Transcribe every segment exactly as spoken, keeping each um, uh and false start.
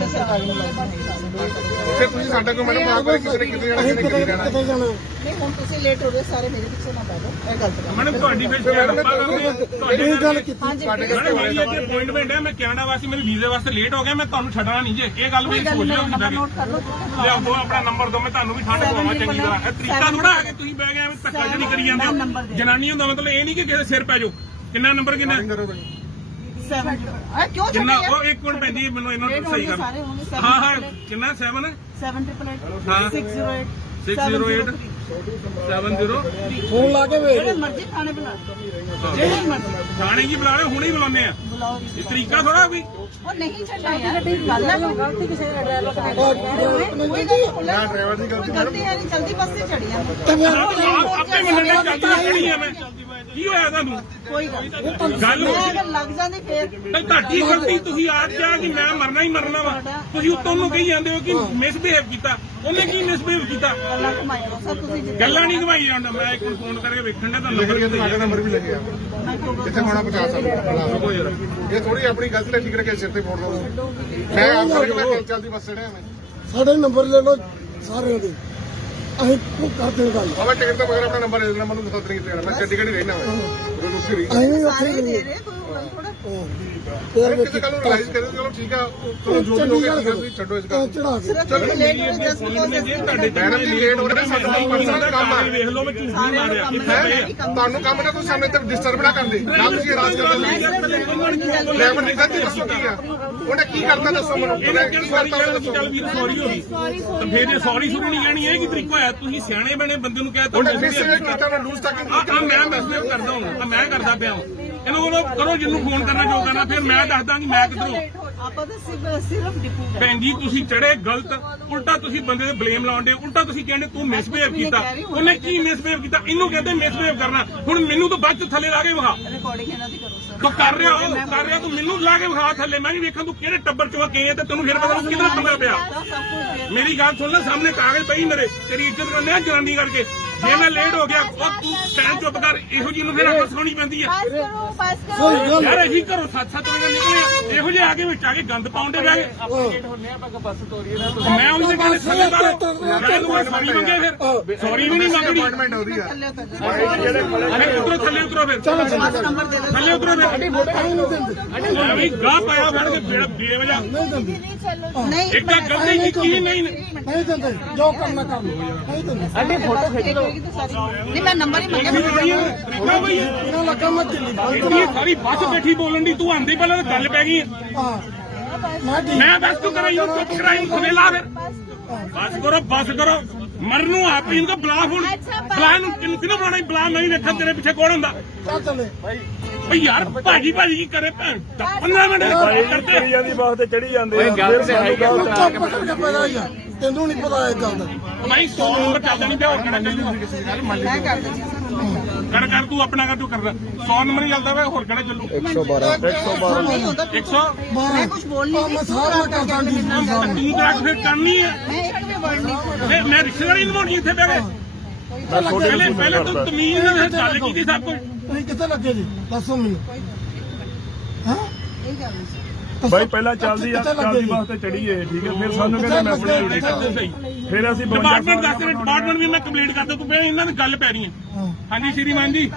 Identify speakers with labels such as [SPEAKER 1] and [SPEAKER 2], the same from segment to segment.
[SPEAKER 1] ਫਿਰ ਤੁਸੀਂ ਸਾਡਾ ਕੋਈ ਮੈਡਮ ਆਪ ਕਿਸੇ ਨੇ ਕਿਤੇ ਜਾਣਾ ਕਿਤੇ ਕਿਤੇ ਜਾਣਾ
[SPEAKER 2] ਨਹੀਂ ਹੁਣ ਤੁਸੀਂ ਲੇਟ ਹੋ ਗਏ ਸਾਰੇ ਮੇਰੇ ਪਿੱਛੇ ਨਾ ਪੈ ਜਾਓ ਇਹ ਗੱਲ ਤਾਂ
[SPEAKER 3] ਮੈਡਮ ਤੁਹਾਡੀ ਫਿਰ ਤੁਹਾਡੀ
[SPEAKER 1] ਗੱਲ ਕੀਤੀ
[SPEAKER 3] ਮੈਡਮ ਮੇਰੀ ਇੱਥੇ ਅਪਾਇੰਟਮੈਂਟ ਹੈ ਮੈਂ ਕੈਨੇਡਾ ਵਾਸਤੇ ਮੇਰੇ ਵੀਜ਼ੇ ਵਾਸਤੇ ਲੇਟ ਹੋ ਗਿਆ ਮੈਂ ਤੁਹਾਨੂੰ ਛੱਡਣਾ ਨਹੀਂ ਜੇ ਇਹ ਗੱਲ ਵੀ ਸੋਚ ਲਿਓ ਕਿਦਾਂ
[SPEAKER 2] ਨੋਟ ਕਰ ਲਓ
[SPEAKER 3] ਲਿਆਓ ਦੋ ਆਪਣਾ ਨੰਬਰ ਦਿਓ ਮੈਂ ਤੁਹਾਨੂੰ ਵੀ ਠੰਡ ਪਵਾਵਾਂ ਚੰਗੀ ਤਰ੍ਹਾਂ ਇਹ ਤਰੀਕਾ ਥੋੜਾ ਆ ਕੇ ਤੁਸੀਂ ਬਹਿ ਗਏ ਐਵੇਂ ਧੱਕਾ ਜਿਹੜੀ ਕਰੀ ਜਾਂਦੇ ਹੋ ਜਨਾਨੀ ਹੁੰਦਾ ਮਤਲਬ ਇਹ ਨਹੀਂ ਕਿ ਕਿਸੇ ਸਿਰ ਪੈ ਜਾਓ ਕਿੰਨਾ ਨੰਬਰ ਕਿੰਨਾ
[SPEAKER 2] ਕਿਉਂ
[SPEAKER 3] ਕਿੰਨਾ ਉਹ ਇੱਕ ਮਿੰਟ ਪੈਂਦੀ ਮੈਨੂੰ ਇਹਨਾਂ ਨੂੰ ਸਹੀ ਕਰ ਹਾਂ ਹਾਂ ਕਿੰਨਾ ਸੈਵਨ
[SPEAKER 2] seven triple eight
[SPEAKER 3] ਹਾਂ
[SPEAKER 2] six zero eight
[SPEAKER 3] six zero eight seven zero
[SPEAKER 1] phone ਲਾ ਕੇ ਵੇਖ
[SPEAKER 2] ਜਿਹੜੇ ਮਰਜ਼ੀ ਥਾਣੇ ਬੁਲਾ ਜਿਹੜੇ ਮਰਜ਼ੀ
[SPEAKER 3] ਥਾਣੇ ਕੀ ਬੁਲਾ ਰਹੇ ਹੁਣੇ ਹੀ ਬੁਲਾਉਂਦੇ ਆ
[SPEAKER 2] ਬੁਲਾਓ
[SPEAKER 3] ਇਹ ਤਰੀਕਾ ਥੋੜਾ ਵੀ
[SPEAKER 2] ਉਹ ਨਹੀਂ ਛੱਡਣਾ ਯਾਰ ਗੱਲ ਹੈ ਗਲਤੀ ਕਿਸੇ ਦਾ ਡਰਾਈਵਰ ਦਾ ਕੋਈ
[SPEAKER 1] ਨਾ ਡਰਾਈਵਰ ਦੀ ਗਲਤੀ
[SPEAKER 2] ਗਲਤੀ ਹੈ ਨਹੀਂ ਜਲਦੀ ਬੱਸ ਤੇ ਚੜੀ ਆ
[SPEAKER 3] ਆਪੇ ਮੰਨਣੇ ਚੱਲਦੀ ਖੜੀ ਆ ਮੈਂ ਕੀ ਹੋਇਆ ਤੁਹਾਨੂੰ
[SPEAKER 2] ਕੋਈ ਗੱਲ
[SPEAKER 3] ਗੱਲ
[SPEAKER 2] ਅਗਰ ਲੱਗ ਜਾਂਦੀ ਫੇਰ
[SPEAKER 3] ਤੇ ਤੁਹਾਡੀ ਗਲਤੀ ਤੁਸੀਂ ਆਪ ਕਿਹਾ ਕਿ ਮੈਂ ਮਰਨਾ ਹੀ ਮਰਨਾ ਵਾ ਤੁਸੀਂ ਉੱਤੋਂ ਨੂੰ ਕਹੀ ਜਾਂਦੇ ਹੋ ਕਿ ਮਿਸਬਿਹੇਵ ਕੀਤਾ ਉਹਨੇ ਕੀ ਮਿਸਬਿਹੇਵ ਕੀਤਾ
[SPEAKER 2] ਗੱਲਾਂ ਘੁਮਾਈਓ ਸਰ ਤੁਸੀਂ ਜਿੱਦਾਂ
[SPEAKER 3] ਗੱਲਾਂ ਨਹੀਂ ਘਵਾਈ ਜਾਂਦਾ ਮੈਂ ਇੱਕ ਫੋਨ ਕਰਕੇ ਵੇਖਣ ਦਾ ਤੁਹਾਨੂੰ
[SPEAKER 1] ਲਿਖ ਤੁਹਾਡਾ ਨੰਬਰ ਵੀ ਲੱਗਿਆ ਜਿੱਥੇ ਹੋਣਾ ਪਹੁੰਚਾ ਸਕਦੇ ਇਹ ਥੋੜੀ ਆਪਣੀ ਗਲਤੀ ਨਾਲ ਠੀਕ ਕਰਕੇ ਸਿਰ ਤੇ ਫੋੜ ਦੋ ਮੈਂ ਆਪ ਕਰਕੇ ਮੈਂ ਚੱਲਦੀ ਬੱਸ ਚੜਿਆ ਮੈਂ
[SPEAKER 4] ਸਾਡੇ ਨੰਬਰ ਲੈ ਲਓ ਸਾਰਿਆਂ ਦੇ ਅਸੀਂ ਕਰਦੇ ਹਾਂ ਗੱਲ
[SPEAKER 1] ਆਵਾ ਟਿਕਟ ਤੋਂ ਬਗੈਰ ਆਪਣਾ ਨੰਬਰ ਦੇ ਦੇਣਾ ਮੈਨੂੰ ਦੱਸ ਨਹੀਂ ਦੇਣਾ ਮੈਂ ਚੰਡੀਗੜ੍ਹ ਹੀ ਰਹਿਣਾ ਮੈਂ ਉਹ ਉੱਥੇ ਰਹੀ
[SPEAKER 4] ਅਸੀਂ ਵੀ
[SPEAKER 2] ਸਾਰੇ
[SPEAKER 4] ਉੱਥੇ
[SPEAKER 2] ਦੇ
[SPEAKER 4] ਹੀ
[SPEAKER 2] ਰਹੇ ਕੋਈ ਗੱਲ ਥੋੜਾ
[SPEAKER 4] ਫੇਰ
[SPEAKER 1] ਕਿਸੇ ਗੱਲ ਨੂੰ ਰਿਲਾਈਜ਼ ਕਰੇ ਚਲੋ ਠੀਕ ਆ ਚਲੋ ਜੋ ਵੀ ਹੋ ਗਿਆ ਤੁਸੀਂ ਛੱਡੋ ਇਸ ਗੱਲ
[SPEAKER 4] ਚੜਾ ਕੇ
[SPEAKER 2] ਸਿਰਫ ਤੁਸੀਂ ਲੇਟ ਹੋ ਜਸਟ ਬਿਕੋਜ਼
[SPEAKER 3] ਤੁਹਾਡੇ
[SPEAKER 1] ਮੈਡਮ ਜੀ ਲੇਟ ਹੋ ਰਹੇ ਸਾਡਾ ਪਰਸਨਲ ਕੰਮ ਆ
[SPEAKER 3] ਵੇਖ ਲਓ ਮੈਂ ਝੂਠ ਨਹੀਂ ਮਾਰਿਆ
[SPEAKER 1] ਤੁਹਾਨੂੰ ਕੰਮ ਨਾ ਕੋਈ ਸਾਹਮਣੇ ਤੇ ਡਿਸਟਰਬ ਨਾ ਕਰਦੇ ਨਾ ਤੁਸੀਂ ਰਾਜ ਕਰਦੇ ਡਰਾਈਵਰ ਦੀ ਗਲਤੀ ਦੱਸੋ ਕੀ ਆ ਉਹਨੇ ਕੀ ਕਰਤਾ ਦੱਸੋ ਮੈਨੂੰ ਉਹਨੇ ਕੀ ਕਰਤਾ ਦੱਸੋ
[SPEAKER 3] ਚੱਲ ਵੀਰ ਸੌਰੀ ਹੋ ਗਈ ਤਾਂ ਫੇਰ ਇਹ ਸੌਰੀ ਸੁਣੀ ਨਹੀਂ ਜਾਣੀ ਇਹ ਕੀ ਤਰੀਕਾ ਹੋਇਆ ਤੁਸੀਂ ਸਿਆਣੇ ਬਣੇ ਬੰਦੇ ਨੂੰ ਕਹਿ ਤਾ
[SPEAKER 1] ਉਹਨੇ ਮਿਸਬਿਹੇਵ ਕੀਤਾ ਉਹਨੇ ਲੂਜ਼ ਟਾਕਿੰਗ
[SPEAKER 3] ਆ ਮੈਂ ਮੈਸੇਜ ਕਰਦਾ ਹਾਂ ਆ ਮੈਂ ਕਰਦਾ ਪਿਆ ਇਹਨੂੰ ਬੋਲੋ ਕਰੋ ਜਿਹਨੂੰ ਫੋਨ ਕਰਨਾ ਜੋ ਕਰਨਾ ਫਿਰ ਮੈਂ ਦੱਸਦਾ ਕਿ ਮੈਂ ਕਿੱਧਰੋਂ
[SPEAKER 2] ਆਪਾਂ ਤਾਂ ਸਿਰਫ ਡਿਪੂ
[SPEAKER 3] ਭੈਣ ਜੀ ਤੁਸੀਂ ਚੜੇ ਗਲਤ ਉਲਟਾ ਤੁਸੀਂ ਬੰਦੇ ਤੇ ਬਲੇਮ ਲਾਉਂਦੇ ਉਲਟਾ ਤੁਸੀਂ ਕਹਿੰਦੇ ਤੂੰ ਮਿਸਬਿਹੇਵ ਕੀਤਾ ਉਹਨੇ ਕੀ ਮਿਸਬਿਹੇਵ ਕੀਤਾ ਇਹਨੂੰ ਕਹਿੰਦੇ ਮਿਸਬਿਹੇਵ ਕਰਨਾ ਹੁਣ ਮੈਨੂੰ ਤਾਂ ਬਾਅਦ ਚ ਥੱਲੇ ਲਾ ਕੇ ਵਿਖਾ
[SPEAKER 2] ਰਿਕਾਰਡਿੰਗ ਇਹਨਾਂ ਦੀ ਕਰੋ ਸਰ
[SPEAKER 3] ਤੂੰ ਕਰ ਰਿਹਾ ਉਹ ਕਰ ਰਿਹਾ ਤੂੰ ਮੈਨੂੰ ਲਾ ਕੇ ਵਿਖਾ ਥੱਲੇ ਮੈਂ ਨਹੀਂ ਵੇਖਾਂ ਤੂੰ ਕਿਹੜੇ ਟੱਬਰ ਚੋਂ ਗਏ ਆ ਤੇ ਤੈਨੂੰ ਫਿਰ ਪਤਾ ਕਿਹਦਾ ਪੰਗਾ ਪਿਆ ਮੇਰੀ ਗੱਲ ਸੁਣ ਲੈ ਸਾਹਮਣੇ ਕਾਗਜ਼ ਪਈ ਮੇਰੇ ਤੇਰੀ ਇੱਜ਼ਤ ਕਰਨੇ ਆ ਜਨਾਨੀ ਕਰਕੇ ਜੇ ਮੈਂ ਲੇਟ ਹੋ ਗਿਆ ਉਹ ਤੂੰ ਸਟੈਂਡ ਚੁੱਪ ਕਰ ਇਹੋ ਜੀ ਨੂੰ ਫਿਰ ਅੱਖ ਸੁਣੀ ਪੈਂਦੀ ਆ
[SPEAKER 2] ਪਾਸ ਕਰੋ ਪਾਸ ਕਰੋ
[SPEAKER 3] ਯਾਰ ਅਸੀਂ ਘਰੋਂ ਸੱਤ ਸੱਤ ਵਜੇ ਨਿਕਲੇ ਇਹੋ ਜਿਹੇ ਆ ਕੇ ਵਿੱਚ ਆ ਕੇ ਗੰਦ ਪਾਉਂਦੇ ਬਹਿ ਗਏ ਮੈਂ ਉਹਦੇ ਕਹਿੰਦੇ ਥੱਲੇ ਬਾਹਰ ਸੌਰੀ ਮੰਗੇ ਫਿਰ ਸੌਰੀ ਵੀ ਨਹੀਂ ਮੰਗਦੀ
[SPEAKER 1] ਅਪਾਇੰਟਮੈਂਟ ਉਹਦੀ ਆ
[SPEAKER 3] ਅਰੇ ਉਤਰੋ ਥੱਲੇ ਉਤਰੋ ਫਿਰ
[SPEAKER 2] ਨੰਬਰ ਦੇ ਦਿਓ
[SPEAKER 3] ਥੱਲੇ ਉਤਰੋ ਫਿਰ ਵੀ ਗਾਹ ਪਾਇਆ ਫੜ ਕੇ ਬੇੜਾ ਬੇਵਜਾ
[SPEAKER 2] ਨਹੀਂ
[SPEAKER 3] ਇੱਕ ਤਾਂ ਗਲਤੀ ਕੀਤੀ ਨਹੀਂ
[SPEAKER 4] ਨਹੀਂ ਦਿੰਦੇ ਜੋ ਕਰਨਾ ਕਰ ਲਓ ਨਹੀਂ ਦਿੰਦੇ
[SPEAKER 2] ਅੱਡੇ ਫੋਟੋ ਖਿੱਚ ਲਓ ਨਹੀਂ ਮੈਂ ਨੰਬਰ ਹੀ ਮੰਗਿਆ
[SPEAKER 3] ਤਰੀਕਾ ਬਈ
[SPEAKER 4] ਇਹਨਾਂ ਲੱਗਾ ਮੈਂ ਦਿੱਲੀ
[SPEAKER 3] ਇਹ ਸਾਰੀ ਬੱਸ ਬੈਠੀ ਬੋਲਣ ਦੀ ਤੂੰ ਆਂਦੇ ਪਹਿਲਾਂ ਤਾਂ ਗੱਲ ਪੈ ਗਈ
[SPEAKER 4] ਹਾਂ ਮੈਂ ਠੀਕ
[SPEAKER 3] ਮੈਂ ਦੱਸ ਤੂੰ ਕਰਾਈ ਚੁੱਪ ਕਰਾਈ ਖਵੇਲਾ ਫਿਰ ਬਸ ਕਰੋ ਬਸ ਕਰੋ ਮਰਨ ਨੂੰ ਆਪ ਹੀ ਇਹਨੂੰ ਬੁਲਾ ਹੁਣ ਬੁਲਾ ਨੂੰ ਕਿਹਨੂੰ ਕਿਹਨੂੰ ਬੁਲਾਣਾ ਬੁਲਾ ਮੈਂ ਨਹੀਂ ਵੇਖਾਂ ਤੇਰੇ ਪਿੱਛੇ ਕੌਣ ਹੁੰਦਾ
[SPEAKER 4] ਚੱਲ ਚੱਲੇ
[SPEAKER 3] ਓਏ ਯਾਰ ਭਾਜੀ ਭਾਜੀ ਕੀ ਕਰੇ ਭੈਣ ਪੰਦਰਾਂ ਮਿੰਟ ਕਰਦੇ
[SPEAKER 5] ਦੀ ਬਾਤ ਤੇ ਚੜੀ ਜਾਂਦੇ ਆ ਫਿਰ ਸਾਨੂੰ
[SPEAKER 4] ਚੁੱਪ ਕਰਕੇ ਪੈਦਾ ਹੀ ਆ ਤੈਨੂੰ ਨਹੀਂ ਪਤਾ ਇਹ ਗੱਲ ਦਾ
[SPEAKER 3] ਭਾਈ ਸੌ ਨੰਬਰ ਚੱਲਦਾ ਨਹੀਂ ਪਿਆ ਹੋਰ ਕਿਹੜਾ ਚੱਲੂ
[SPEAKER 2] ਮੈਂ ਕਰ ਦਿੰਦੀ
[SPEAKER 3] ਕਰ ਕਰ ਤੂੰ ਆਪਣਾ ਕਰ ਤੂੰ ਕਰਦਾ ਸੌ ਨੰਬਰ ਹੀ ਚੱਲਦਾ ਵਾ ਹੋਰ ਕਿਹੜਾ ਚੱਲੂ
[SPEAKER 2] ਨਹੀਂ ਹੁੰਦਾ
[SPEAKER 3] ਇੱਕ ਸੌ
[SPEAKER 2] ਮੈਂ ਕੁਝ ਬੋਲ ਨਹੀਂ
[SPEAKER 4] ਮੈਂ ਸਾਰਾ ਕਰਦਾ ਨਹੀਂ
[SPEAKER 3] ਤੂੰ ਤਾਂ ਫਿਰ ਕਰਨੀ ਹੈ
[SPEAKER 2] ਮੈਂ ਇੱਕ ਵੀ ਵਰਡ ਨਹੀਂ
[SPEAKER 3] ਮੈਂ ਮੈਂ ਰਿਸ਼ਤੇਦਾਰੀ ਨਿਭਾਉਣੀ ਇੱਥੇ ਬਹਿ ਕੇ ਪਹਿਲੇ ਪਹਿਲੇ ਤੂੰ ਤਮੀਜ਼ ਨਾਲ ਗੱਲ ਕੀਤੀ ਸਭ ਕੁਝ
[SPEAKER 4] ਤੁਸੀਂ ਕਿੱਥੇ ਲੱਗੇ ਜੀ ਦੱਸੋ ਮੈਨੂੰ ਹਾਂ
[SPEAKER 2] ਇਹ ਗੱਲ ਨਹੀਂ
[SPEAKER 5] ਬਾਈ ਪਹਿਲਾਂ ਚੱਲਦੀ ਆ ਚੱਲਦੀ ਬੱਸ ਤੇ ਚੜੀਏ ਠੀਕ ਹੈ ਫਿਰ ਸਾਨੂੰ ਕਹਿੰਦੇ ਮੈਂ ਆਪਣੀ ਡਿਊਟੀ ਕਰਦਾ
[SPEAKER 3] ਸਹੀ
[SPEAKER 5] ਫਿਰ ਅਸੀਂ
[SPEAKER 3] ਡਿਪਾਰਟਮੈਂਟ ਦੱਸ ਰਹੇ ਡਿਪਾਰਟਮੈਂਟ ਵੀ ਮੈਂ ਕੰਪਲੀਟ ਕਰਦਾ ਤੂੰ ਪਹਿਲਾਂ ਇਹਨਾਂ ਦੀ ਗੱਲ ਪੈ ਰਹੀ ਹੈ ਹਾਂਜੀ ਸ਼੍ਰੀਮਾਨ ਜੀ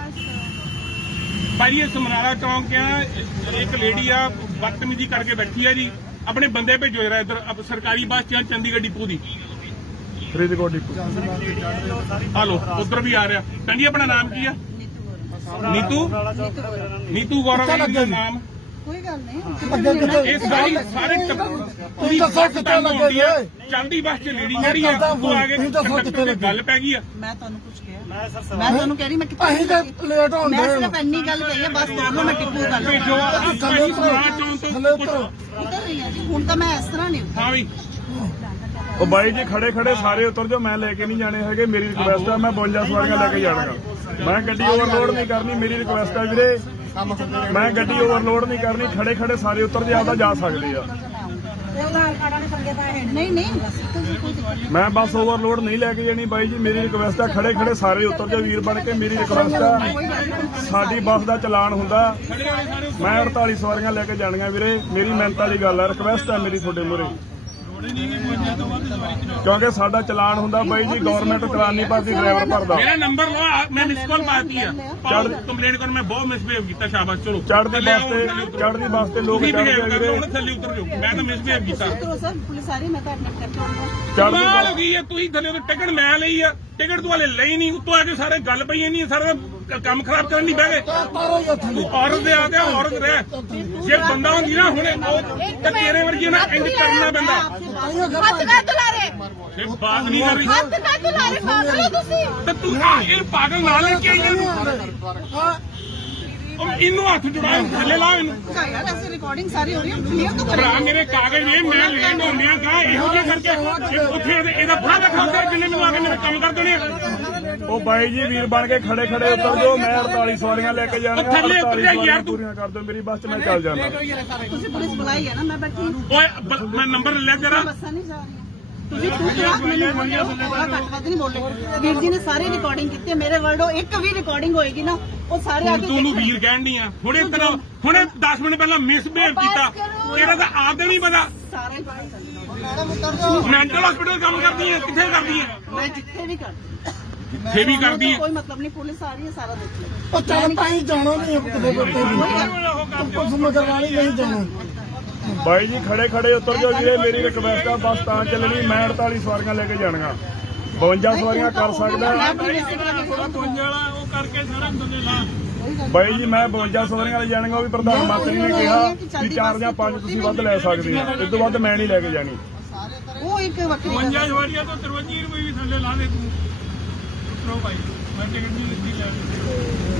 [SPEAKER 3] ਭਾਈ ਇਹ ਸਮਨਾਰਾ ਚੌਂਕ ਆ ਇੱਕ ਲੇਡੀ ਆ ਬਦਤਮੀਜ਼ੀ ਕਰਕੇ ਬੈਠੀ ਆ ਜੀ ਆਪਣੇ ਬੰਦੇ ਭੇਜੋ ਜਰਾ ਇੱਧਰ ਸਰਕਾਰੀ ਬੱਸ ਚ ਚੰਡੀਗੜ੍ਹ ਡਿਪੂ ਦੀ
[SPEAKER 5] ਫਰੀਦਕੋਟ ਡਿਪੂ
[SPEAKER 3] ਹਲੋ ਉਧਰ ਵੀ ਆ ਰਿਹਾ ਕਹਿੰਦੀ ਆਪਣਾ ਨਾਮ ਕੀ ਆ ਨੀਤੂ ਨੀਤੂ ਗੌਰਵ ਦਾ ਨਾਮ
[SPEAKER 2] ਕੋਈ ਗੱਲ ਨਹੀਂ
[SPEAKER 3] ਇਹ ਸਾਰੀ ਸਾਰੇ ਤੁਸੀਂ
[SPEAKER 4] ਦੱਸੋ ਕਿੱਥੇ ਲੱਗੇ ਜੀ
[SPEAKER 3] ਚੰਡੀ ਬੱਸ ਚ ਲੇਡੀ ਜਿਹੜੀ ਆ ਤੂੰ ਆ ਕੇ ਗੱਲ ਪੈ ਗਈ ਆ
[SPEAKER 2] ਮੈਂ ਤੁਹਾਨੂੰ ਕੁਝ ਕਿਹਾ ਮੈਂ ਤੁਹਾਨੂੰ ਕਹਿ ਰਹੀ ਮੈਂ ਕਿੱਥੇ
[SPEAKER 4] ਅਸੀਂ ਤਾਂ ਲੇਟ ਹੋਣ
[SPEAKER 2] ਮੈਂ
[SPEAKER 4] ਦੇ
[SPEAKER 2] ਸਿਰਫ ਇੰਨੀ ਗੱਲ ਕਹੀ ਹੈ ਬਸ ਦੋਨੋਂ ਮੈਂ ਟਿੱਪੂ ਗੱਲ
[SPEAKER 3] ਭੇਜੋ
[SPEAKER 4] ਥੱਲੇ ਉਤਰੋ ਥੱਲੇ ਉਤਰੋ
[SPEAKER 2] ਉਤਰ ਰਹੀ ਹਾਂ ਜੀ ਹੁਣ ਤਾਂ ਮੈਂ ਇਸ ਤਰ੍ਹਾਂ ਨਹੀਂ
[SPEAKER 3] ਹਾਂ ਵੀ
[SPEAKER 5] ਉਹ ਬਾਈ ਜੀ ਖੜੇ ਖੜੇ ਸਾਰੇ ਉਤਰ ਜਾਓ ਮੈਂ ਲੈ ਕੇ ਨਹੀਂ ਜਾਣੇ ਹੈਗੇ ਮੇਰੀ ਰਿਕੁਐਸਟ ਆ ਮੈਂ ਬਵੰਜਾ ਸਵਾਰੀਆਂ ਲੈ ਕੇ ਜਾਣਾਗਾ ਮੈਂ ਗੱਡੀ ਓਵਰਲੋਡ ਨਹੀਂ ਕਰਨੀ ਮੇਰੀ ਰਿਕੁਐਸਟ ਆ ਵੀਰੇ ਮੈਂ ਗੱਡੀ ਓਵਰਲੋਡ ਨਹੀਂ ਕਰਨੀ ਖੜੇ ਖੜੇ ਸਾਰੇ ਉਤਰ ਜੇ ਆਪਦਾ ਜਾ ਸਕਦੇ ਆ
[SPEAKER 2] ਨਹੀਂ ਨਹੀਂ ਕੋਈ
[SPEAKER 5] ਮੈਂ ਬੱਸ ਓਵਰਲੋਡ ਨਹੀਂ ਲੈ ਕੇ ਜਾਣੀ ਬਾਈ ਜੀ ਮੇਰੀ ਰਿਕੁਐਸਟ ਆ ਖੜੇ ਖੜੇ ਸਾਰੇ ਉਤਰ ਜਾਓ ਵੀਰ ਬਣ ਕੇ ਮੇਰੀ ਰਿਕੁਐਸਟ ਆ ਸਾਡੀ ਬੱਸ ਦਾ ਚਲਾਨ ਹੁੰਦਾ ਮੈਂ ਅੜਤਾਲੀ ਸਵਾਰੀਆਂ ਲੈ ਕੇ ਜਾਣੀਆਂ ਵੀਰੇ ਮੇਰੀ ਮਿਹਨਤ ਵਾਲੀ ਗੱਲ ਆ ਰਿਕੁਐਸਟ ਆ ਮੇਰੀ ਤੁਹਾਡੇ ਮੂਹਰੇ ਕਿਉਂਕਿ ਸਾਡਾ ਚਲਾਨ ਹੁੰਦਾ ਬਾਈ ਜੀ, ਗਵਰਨਮੈਂਟ ਚਲਾਨ ਨਹੀਂ ਭਰਦੀ, ਡਰਾਈਵਰ ਭਰਦਾ।
[SPEAKER 3] ਮੇਰਾ ਨੰਬਰ ਲਓ, ਮੈਂ ਮਿਸ ਕਾਲ ਪਾਤੀ ਆ। ਕੰਪਲੇਂਟ ਕਰਨ ਮੈਂ ਬਹੁਤ ਮਿਸਬਿਹੇਵ ਕੀਤਾ, ਸ਼ਾਬਾਸ਼ ਚਲੋ।
[SPEAKER 5] ਚੜ੍ਹਦੀ ਬੱਸ ਤੇ ਚੜ੍ਹਦੀ ਬੱਸ ਤੇ ਲੋਕ
[SPEAKER 3] ਤੁਸੀਂ ਬਿਹੇਵ
[SPEAKER 5] ਚੜ੍ਹਦੇ
[SPEAKER 3] ਕਰ ਲਓ,
[SPEAKER 5] ਵੀਰੇ।
[SPEAKER 3] ਹੁਣ ਥੱਲੇ ਉਤਰ ਜਾਓ। ਮੈਂ ਤਾਂ ਮਿਸਬਿਹੇਵ ਕੀਤਾ।
[SPEAKER 2] ਕਰੋ ਸਰ, ਪੁਲਿਸ ਆ ਰਹੀ, ਮੈਂ ਤਾਂ ਐਡਮਿਟ ਕਰਕੇ ਆਉਂਗਾ।
[SPEAKER 5] ਚੜ੍ਹਦੀ
[SPEAKER 3] ਕਮਾਲ ਹੋ
[SPEAKER 5] ਬੱਸ
[SPEAKER 3] ਗਈ ਹੈ, ਤੁਸੀਂ ਥੱਲੇ ਉਤਰ, ਟਿਕਟ ਮੈਂ ਲਈ ਆ, ਟਿਕਟ ਤੂੰ ਹਾਲੇ ਲਈ ਨਹੀਂ, ਉੱਤੋਂ ਆ ਕੇ ਸਾਰੇ ਗੱਲ ਪਈ ਨਹੀਂ, ਸਾਰਾ ਕੰਮ ਖਰਾਬ ਕਰਨ ਦੀ ਬਹਿ ਗਏ।
[SPEAKER 4] ਤਾਰੋ ਹੀ ਹੱਥ
[SPEAKER 3] ਤੂੰ ਔਰਤ ਦੇ ਆ ਤੇ ਔਰਤ ਰਹਿ, ਜੇ ਬੰਦਾ ਹੁੰਦੀ ਨਾ ਹੁਣੇ ਉਹ ਤੇ ਤੇਰੇ ਵਰਗੀ ਨਾ ਇੰਜ ਕਰਨਾ ਪੈਂਦਾ।
[SPEAKER 2] ਹੱਥ ਕਾ ਤੁਲਾ ਰਹੇ,
[SPEAKER 3] ਇਹ ਬਾਤ ਨਹੀਂ ਕਰ ਰਹੀ
[SPEAKER 2] ਹੱਥ ਕਾ ਤੁਲਾ ਰਹੇ, ਪਾਗਲ ਹੋ ਤੁਸੀਂ।
[SPEAKER 3] ਤੇ ਤੂੰ ਆ ਇਹ ਪਾਗਲ ਨਾਲ ਲੈ ਕੇ ਆਈ ਇਹਨੂੰ, ਉਹ ਇਹਨੂੰ ਹੱਥ ਜੁੜਾ, ਥੱਲੇ ਲਾ ਇਹਨੂੰ।
[SPEAKER 2] ਯਾਰ ਐਸੀ ਰਿਕਾਰਡਿੰਗ ਸਾਰੀ ਹੋ ਰਹੀ ਹੈ, ਕਲੀਅਰ ਤਾਂ
[SPEAKER 3] ਭਰਾ ਮੇਰੇ ਕਾਗਜ਼ ਨੇ, ਮੈਂ ਲੈਣ ਹੁੰਦਿਆਂ ਕਾ ਇਹੋ ਜਿਹੇ ਕਰਕੇ ਇਹ ਉੱਥੇ ਇਹਦੇ- ਇਹਦਾ ਬੁਰਾ ਰੱਖਾ ਹੁੰਦਾ, ਜਿੰਨੇ ਮੈਨੂੰ ਆ ਕੇ ਮੇਰੇ ਕੰਮ ਕਰ ਦੇਣੇ ਆ।
[SPEAKER 5] ਉਹ ਬਾਈ ਜੀ ਵੀਰ ਬਣ ਕੇ ਖੜੇ ਖੜੇ ਉਤਰ ਜਾਓ, ਮੈਂ ਅੜਤਾਲੀ ਸਵਾਰੀਆਂ ਲੈ ਕੇ ਜਾਣੀਆਂ।
[SPEAKER 3] ਉਹ ਥੱਲੇ ਉਤਰ
[SPEAKER 5] ਅੜਤਾਲੀ
[SPEAKER 3] ਜਾ ਯਾਰ
[SPEAKER 5] ਸਵਾਰੀਆਂ
[SPEAKER 3] ਤੂੰ।
[SPEAKER 5] ਪੂਰੀਆਂ ਕਰ ਦਿਓ ਮੇਰੀ ਬੱਸ 'ਚ, ਮੈਂ ਚੱਲ ਜਾਣਾ।
[SPEAKER 2] ਤੁਸੀਂ ਪੁਲਿਸ ਬੁਲਾਈ ਹੈ ਨਾ, ਮੈਂ ਬੈਠੀ ਹਾਂ।
[SPEAKER 3] ਓਏ ਬ- ਮੈਂ ਨੰਬਰ ਲੈ ਤੇਰਾ।
[SPEAKER 2] ਬੱਸਾਂ ਨਹੀਂ ਜਾ ਰਹੀਆਂ। ਤੁਸੀਂ ਤੂੰ ਕਿਹਾ ਮੈਨੂੰ ਬੋਲਿਓ, ਬੜਾ ਘੱਟ ਵੱਧ ਨਹੀਂ ਬੋਲੇ। ਵੀਰ ਜੀ ਨੇ ਸਾਰੀ ਰਿਕਾਰਡਿੰਗ ਕੀਤੀ ਹੈ, ਮੇਰੇ ਵਰਡੋ ਇੱਕ ਵੀ ਰਿਕਾਰਡਿੰਗ ਹੋਏਗੀ ਨਾ, ਉਹ ਸਾਰੇ ਆ ਕੇ
[SPEAKER 3] ਤੂੰ ਨੂੰ ਵੀਰ ਕਹਿਣ ਦੀ ਆ, ਹੁਣੇ ਤੇਰਾ ਹੁਣੇ ਦਸ ਮਿੰਟ ਪਹਿਲਾਂ ਮਿਸਬਿਹੇਵ ਕੀਤਾ, ਤੇਰਾ ਤਾਂ ਆਪ ਨਹੀਂ ਪਤਾ।
[SPEAKER 2] ਸਾਰਾ ਹੀ ਬਾਹਰ ਚੱਲਦਾ।
[SPEAKER 3] ਮੈਂਟਲ ਹਸਪੀਟਲ ਕੰਮ ਕਰਦੀ ਹੈ, ਕਿੱਥੇ ਕਰਦੀ ਹੈ?
[SPEAKER 2] ਮੈਂ ਜਿੱਥੇ ਵੀ ਕਰਦੀ,
[SPEAKER 3] ਇੱਥੇ ਵੀ ਕਰਦੀ ਹੈ।
[SPEAKER 2] ਕੋਈ ਮਤਲਬ ਨਹੀਂ, ਪੁਲਿਸ ਆ ਰਹੀ ਹੈ, ਸਾਰਾ ਦੇਖ ਲਓ।
[SPEAKER 4] ਉਹ ਚੱਲ ਤਾਂ ਹੀ ਜਾਣਾ ਨਹੀਂ ਕਿਤੇ ਬੱਤੇ ਵੀ ਪੁਲਿਸ ਮਗਰ ਵਾਲੀ ਨਹੀਂ ਜਾਣਾ।
[SPEAKER 5] ਬਾਈ ਜੀ ਖੜੇ ਖੜੇ ਉਤਰ ਜਾਓ ਵੀਰੇ, ਮੇਰੀ ਰਿਕਵੈਸਟ ਆ, ਬੱਸ ਤਾਂ ਚੱਲਣੀ, ਮੈਂ ਅੜਤਾਲੀ ਸਵਾਰੀਆਂ ਲੈ ਕੇ ਜਾਣੀਆਂ। ਬਵੰਜਾ ਸਵਾਰੀਆਂ ਕਰ ਸਕਦਾ
[SPEAKER 3] ਉਹ ਕਰਕੇ ਸਾਰਾ ਬੰਦੇ ਲਾ।
[SPEAKER 5] ਬਾਈ ਜੀ ਮੈਂ ਬਵੰਜਾ ਸਵਾਰੀਆਂ ਲੈ ਜਾਣੀਆਂ, ਉਹ ਵੀ ਪ੍ਰਧਾਨ ਮੰਤਰੀ ਨੇ ਕਿਹਾ ਕਿ ਚਾਰ ਜਾਂ ਪੰਜ ਤੁਸੀਂ ਵੱਧ ਲੈ ਸਕਦੇ ਆ, ਇਸ ਤੋਂ ਵੱਧ ਮੈਂ ਨਹੀਂ ਲੈ ਕੇ ਜਾਣੀ।
[SPEAKER 2] ਉਹ ਇੱਕ ਵੱਖਰੀ ਗੱਲ ਹੈ।
[SPEAKER 3] ਸਵਾਰੀਆਂ ਤੋਂ ਤਰਵੰਜੀ ਰੁਪਏ ਵੀ ਥੱਲੇ ਲਾ ਦੇ ਤੂੰ। ਉਤਰੋ ਭਾਈ, ਮੈਂ ਟਿਕਟ ਨਹੀਂ ਦਿੱਤੀ ਲੈ